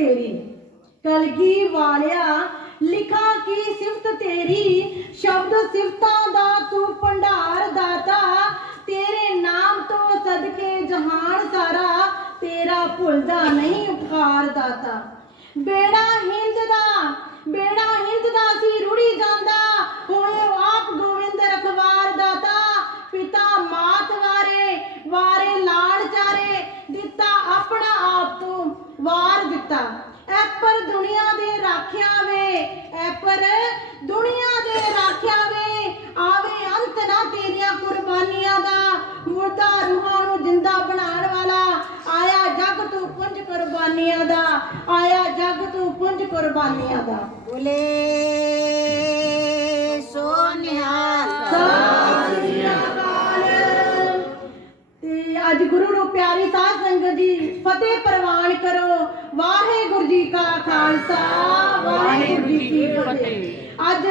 ਤੇਰੀ। ਕਲਗੀ ਵਾਲਿਆ, ਲਿਖਾਂ ਕੀ ਸਿਫਤ ਤੇਰੀ? ਸ਼ਬਦ ਸਿਫਤਾਂ ਦਾ ਤੂੰ ਭੰਡਾਰ ਦਾਤਾ। ਤੇਰੇ ਨਾਮ ਤੋਂ ਸਦਕੇ ਜਹਾਨ ਸਾਰਾ, ਤੇਰਾ ਭੁੱਲਦਾ ਨਹੀਂ ਉਪਕਾਰ ਦਾਤਾ। ਬੇੜਾ ਹਿੰਦ ਦਾ, ਬੇੜਾ ਹਿੰਦ ਦਾ ਸੀ ਰੁੜੀ ਜਾਂਦਾ ਹੋਏ ਆਪ ਗੋਵਿੰਦ ਰਖਵਾਰ ਦਾਤਾ ਪਿਤਾ ਮਾਤ ਵਾਰੇ ਵਾਰੇ ਲਾੜ ਚਾਰੇ ਦਿੱਤਾ ਆਪਣਾ ਆਪ ਤੋਂ ਵਾਰ ਦਿੱਤਾ। ਐ ਪਰ ਦੁਨੀਆ ਦੇ ਰਾਖਿਆ ਵੇ ਐ ਪਰ ਦੁਨੀਆ ਦੇ ਰਾਖਿਆ ਵੇ ਆਵੇ ਅੰਤ ਨਾ ਤੇਰੀਆਂ ਕੁਰਬਾਨੀਆਂ ਦਾ। ਮੁਰਦਾ ਰੂਹਾਂ ਨੂੰ ਜਿੰਦਾ ਬਣਾਉਣ ਵਾਲਾ ਆਇਆ ਜਗ ਤੋਂ ਪੁੰਜ ਕੁਰਬਾਨੀਆਂ ਦਾ ਆਇਆ ਜਗ ਤੋਂ ਪੁੰਜ ਕੁਰਬਾਨੀਆਂ ਦਾ। ਬੋਲੇ ਸੋਨਿਆ ਅਕਾਲ। ਤੇ ਅੱਜ ਗੁਰੂ ਨੂੰ ਪਿਆਰੀ ਸਾਧ ਸੰਗਤ ਜੀ ਫਤਿਹ ਪ੍ਰਵਾਨ ਕਰੋ। ਵਾਹਿਗੁਰੂ ਜੀ ਕਾ ਖਾਲਸਾ, ਵਾਹਿਗੁਰੂ ਜੀ ਕੀ ਫਤਿਹ। ਅੱਜ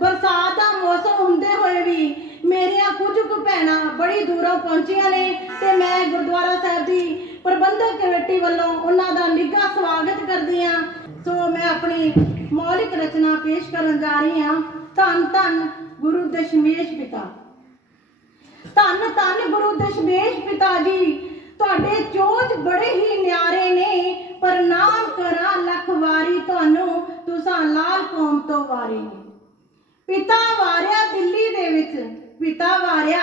ਬਰਸਾਤ ਦਾ ਮੌਸਮ ਹੁੰਦੇ ਹੋਏ ਵੀ ਮੇਰੀਆਂ ਕੁਝ ਕੁ ਭੈਣਾਂ ਬੜੀ ਦੂਰੋਂ ਪਹੁੰਚੀਆਂ ਨੇ ਤੇ ਮੈਂ ਗੁਰਦੁਆਰਾ ਸਾਹਿਬ ਦੀ ਪ੍ਰਬੰਧਕ ਕਮੇਟੀ ਵੱਲੋਂ ਉਹਨਾਂ ਦਾ ਨਿੱਘਾ ਸਵਾਗਤ ਕਰਦੀ ਹਾਂ। ਸੋ ਮੈਂ ਆਪਣੀ ਮੌਲਿਕ ਰਚਨਾ ਪੇਸ਼ ਕਰਨ ਜਾ ਰਹੀ ਹਾਂ। ਧੰਨ ਧੰਨ ਗੁਰੂ ਦਸ਼ਮੇਸ਼ ਪਿਤਾ। ਧੰਨ ਧੰਨ ਗੁਰੂ ਦਸ਼ਮੇਸ਼ ਪਿਤਾ ਜੀ, ਤੁਹਾਡੇ ਚੋਜ ਬੜੇ ਹੀ ਨਿਆਰੇ ਨੇ। ਪ੍ਰਣਾਮ ਕਰਾਂ ਲੱਖ ਵਾਰੀ ਤੁਹਾਨੂੰ, ਤੁਸਾਂ ਲਾਲ ਕੌਮ ਤੋਂ ਵਾਰੇ ਪਿਤਾ ਵਾਰਿਆ ਦਿੱਲੀ ਦੇ ਵਿੱਚ, ਪਿਤਾ ਵਾਰਿਆ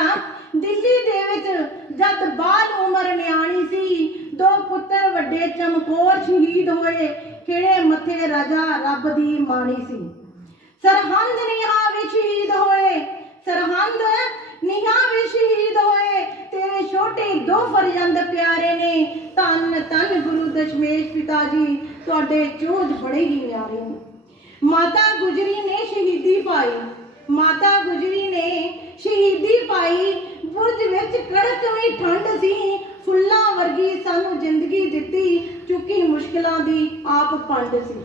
ਦਿੱਲੀ ਦੇ ਵਿੱਚ, ਜਦ ਬਾਲ ਉਮਰ ਨਿਆਣੀ ਸੀ, ਦੋ ਪੁੱਤਰ ਵੱਡੇ ਚਮਕੌਰ ਸ਼ਹੀਦ ਹੋਏ, ਕਿਹੜੇ ਮੱਥੇ ਰਜਾ ਰੱਬ ਦੀ ਮਾਣੀ ਸੀ। ਸਰਹੰਦ ਨਿਹਾ ਵਿੱਚ ਸ਼ਹੀਦ ਹੋਏ, ਸਰਹੰਦ ਨਿਹਾ ਵਿੱਚ ਸ਼ਹੀਦ ਹੋਏ, ਤੇਰੇ ਛੋਟੇ ਦੋ ਫਰਜ਼ੰਦ ਪਿਆਰੇ ਨੇ, ਧੰਨ ਧੰਨ ਗੁਰੂ ਦਸ਼ਮੇਸ਼ ਪਿਤਾ ਜੀ ਤੁਹਾਡੇ ਚੋਜ ਬੜੇ ਹੀ ਪਿਆਰੇ ਨੇ। ਮਾਤਾ ਗੁਜਰੀ ਨੇ ਸ਼ਹੀਦੀ ਪਾਈ। ਮਾਤਾ ਗੁਜਰੀ ਨੇ ਸ਼ਹੀਦੀ ਪਾਈ। ਬੁਰਜ ਵਿੱਚ ਕੜਕਵੀਂ ਠੰਡ ਸੀ। ਫੁੱਲਾਂ ਵਰਗੀ ਸਾਨੂੰ ਜ਼ਿੰਦਗੀ ਦਿੱਤੀ। ਚੁੱਕੀ ਮੁਸ਼ਕਲਾਂ ਦੀ ਆਪ ਪੰਡ ਸੀ।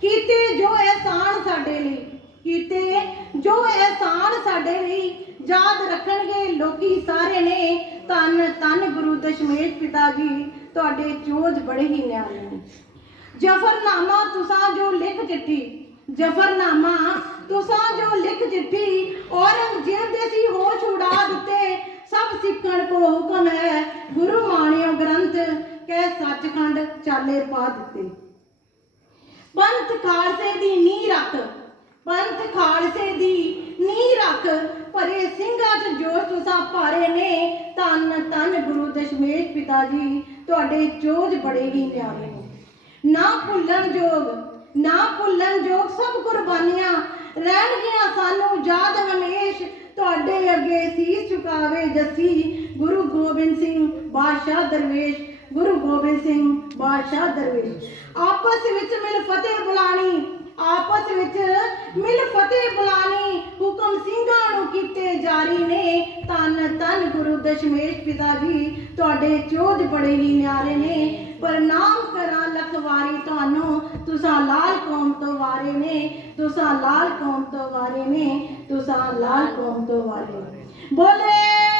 ਕੀਤੇ ਜੋ ਅਹਿਸਾਨ ਸਾਡੇ ਲਈ, ਕੀਤੇ ਜੋ ਅਹਿਸਾਨ ਸਾਡੇ ਲਈ, ਯਾਦ ਰੱਖਣਗੇ ਲੋਕੀ ਸਾਰੇ ਨੇ। ਧੰਨ ਧੰਨ ਗੁਰੂ ਦਸ਼ਮੇਸ਼ ਪਿਤਾ ਜੀ ਤੁਹਾਡੇ ਚੋਜ ਬੜੇ ਹੀ ਨਿਆਣੇ ਨੇ। ਜਫਰਨਾਮਾ ਤੁਸਾਂ ਜੋ ਲਿਖ ਚਿੱਠੀ, ਜਫਰਨਾਮਾ ਤੁਸਾਂ ਜੋ ਲਿਖ ਚਿੱਠੀ, ਔਰੰਗਜ਼ੇਬ ਦੇ ਸੀ ਹੋਸ਼ ਉਡਾ ਦਿੱਤੇ, ਸਭ ਸਿੱਖਣ ਕੋ ਹੁਕਮ ਹੈ, ਗੁਰੂ ਮਾਣਿਓ ਗ੍ਰੰਥ ਕਹਿ ਸੱਚਖੰਡ ਚਾਲੇ ਪਾ ਦਿੱਤੇ। ਪੰਥ ਖਾਲਸੇ ਦੀ ਨੀਂਹ ਰੱਖ, ਪੰਥ ਖਾਲਸੇ ਦੀ ਨੀਂਹ ਰੱਖ, ਭਰੇ ਸਿੰਘਾਂ ਚ ਜੋਸ਼ ਤੁਸਾਂ ਭਾਰੇ ਨੇ, ਧੰਨ ਧੰਨ ਗੁਰੂ ਦਸ਼ਮੇਸ਼ ਪਿਤਾ ਜੀ ਤੁਹਾਡੇ ਚੋਜ ਬੜੇ ਹੀ ਨਿਆਰੇ ਨੇ। ਨਾ ਭੁੱਲਣ ਜੋਗ, ਨਾ ਭੁੱਲਣ ਜੋਗ ਸਭ ਕੁਰਬਾਨੀਆਂ ਰਹਿਣਗੀਆਂ ਸਾਨੂੰ ਯਾਦ ਹਮੇਸ਼, ਤੁਹਾਡੇ ਅੱਗੇ ਸੀਸ ਝੁਕਾਵੇ ਜੱਸੀ। ਗੁਰੂ ਗੋਬਿੰਦ ਸਿੰਘ ਬਾਦਸ਼ਾਹ ਦਰਵੇਸ਼, ਗੁਰੂ ਗੋਬਿੰਦ ਸਿੰਘ ਬਾਦਸ਼ਾਹ ਦਰਵੇਸ਼। ਆਪਸ ਵਿੱਚ ਮਿਲ ਫਤਿਹ ਬੁਲਾਣੀ, ਆਪਸ ਵਿੱਚ ਮਿਲ ਫਤਿਹ ਬੁਲਾਣੀ, ਹੁਕਮ ਸਿੰਘ ਜਾਰੀ ਨੇ। ਧੰਨ ਧੰਨ ਗੁਰੂ ਦਸ਼ਮੇਸ਼ ਪਿਤਾ ਜੀ, ਤੁਹਾਡੇ ਚੋਜ ਬੜੇ ਹੀ ਨਿਆਰੇ ਨੇ। ਪ੍ਰਣਾਮ ਕਰਾਂ ਲੱਖ ਵਾਰੀ ਤੁਹਾਨੂੰ। ਤੁਸਾਂ ਲਾਲ ਕੌਮ ਤੋਂ ਵਾਰੇ ਨੇ। ਤੁਸਾਂ ਲਾਲ ਕੌਮ ਤੋਂ ਵਾਰੇ ਨੇ। ਤੁਸਾਂ ਲਾਲ ਕੌਮ ਤੋਂ ਵਾਰੇ ਨੇ। ਬੋਲੇ